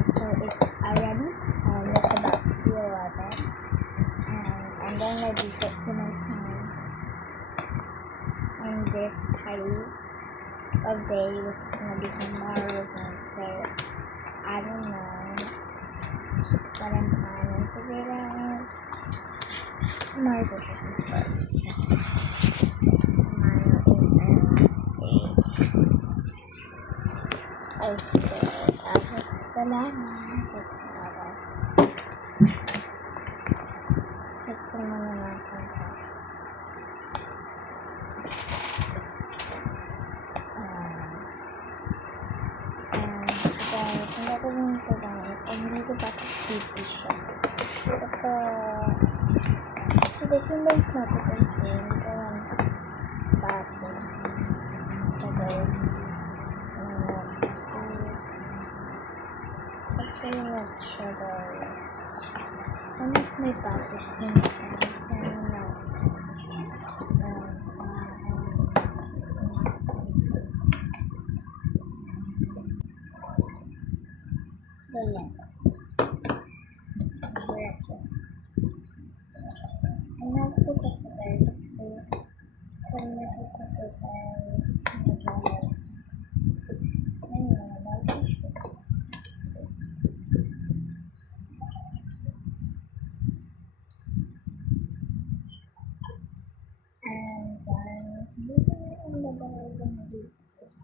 So it's already it's about to be 11, and I'm gonna be fit to my phone. And this type of day was just gonna be tomorrow's Wednesday. I don't know what I'm planning to do, guys. Tomorrow's a Christmas party, so tomorrow is our last day of school. Tapos wala na. Ito naman natin. Guys, ang gagawin ko guys, ay hindi ko pa sleepy siya. Ito, kasi December na ito kung ito ang bati. So guys, actually not siya guys. One of my papas things guys, so yan. Ano po kasi guys, kasi kung nakita ko guys, and guys, dito na ang nabawal na videos.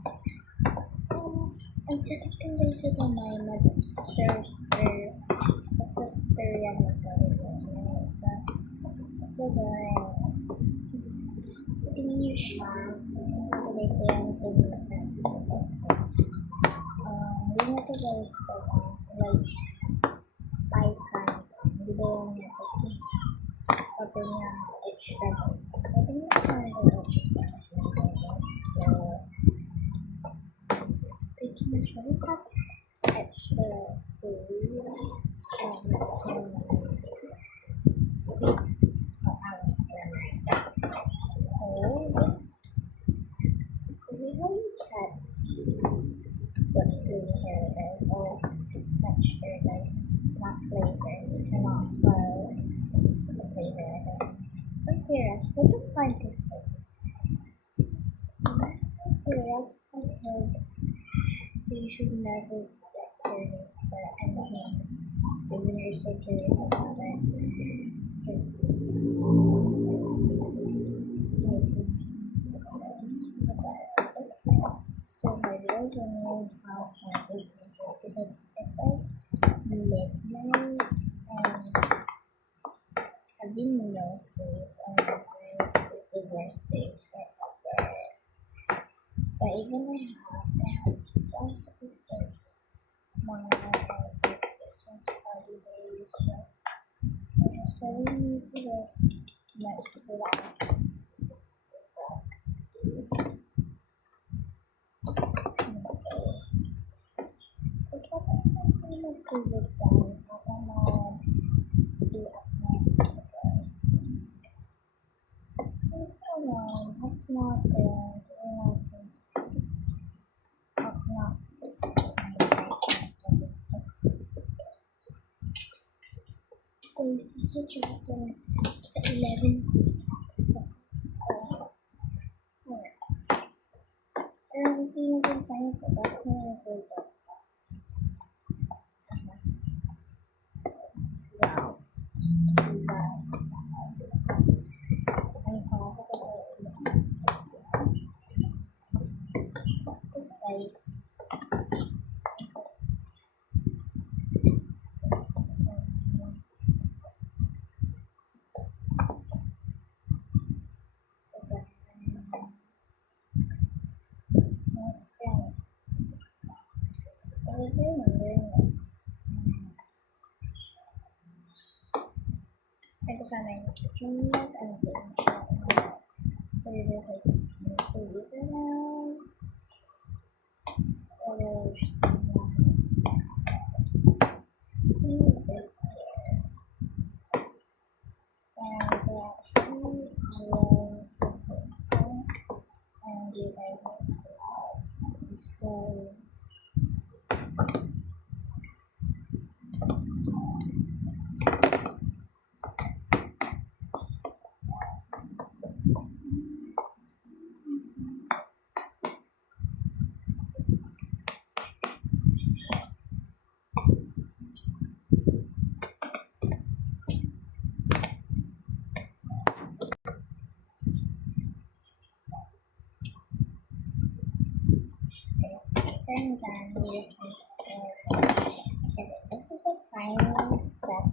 Ang sakit kong guys ito may stir yan sa ito guys, tingin siya so ganito yung tingin hindi na ito guys like Python hindi ba yung niya kasi pati niya extra so tingin ko na ito extra so pretty much we have extra too what food here is or texture guys, not flavor. These are not flavor. But the rest, what is like this one? The rest I think you should never get curious for anything. Even if you're so curious about it. Because so my videos are knowing how hard this is because it's like midnight and I've been no sleep and it's the worst day ever. But even I have stuff because tomorrow is Christmas party day, so I just really need to just mess it up. Good guys, stay up night guys. That's not this guys, is such a it's 11. Hindi na din sa'yo ko, that's not good. I can find my nutrition notes and the so it is like so deeper now. There's and so and you guys I'm done, we just need to this is the final step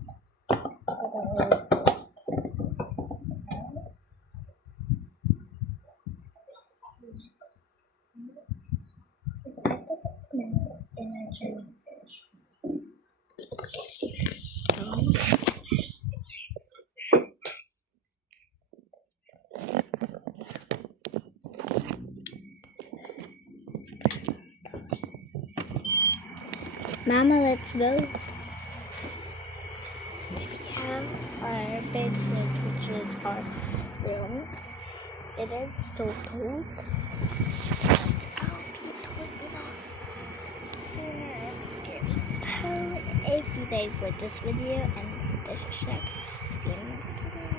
for the whole After 6 minutes in a jellyfish. Mama, let's go. We have our big fridge, which is our room. It is so cold. But I'll be closing off sooner or later. So if you guys like this video and this hashtag, see you next time.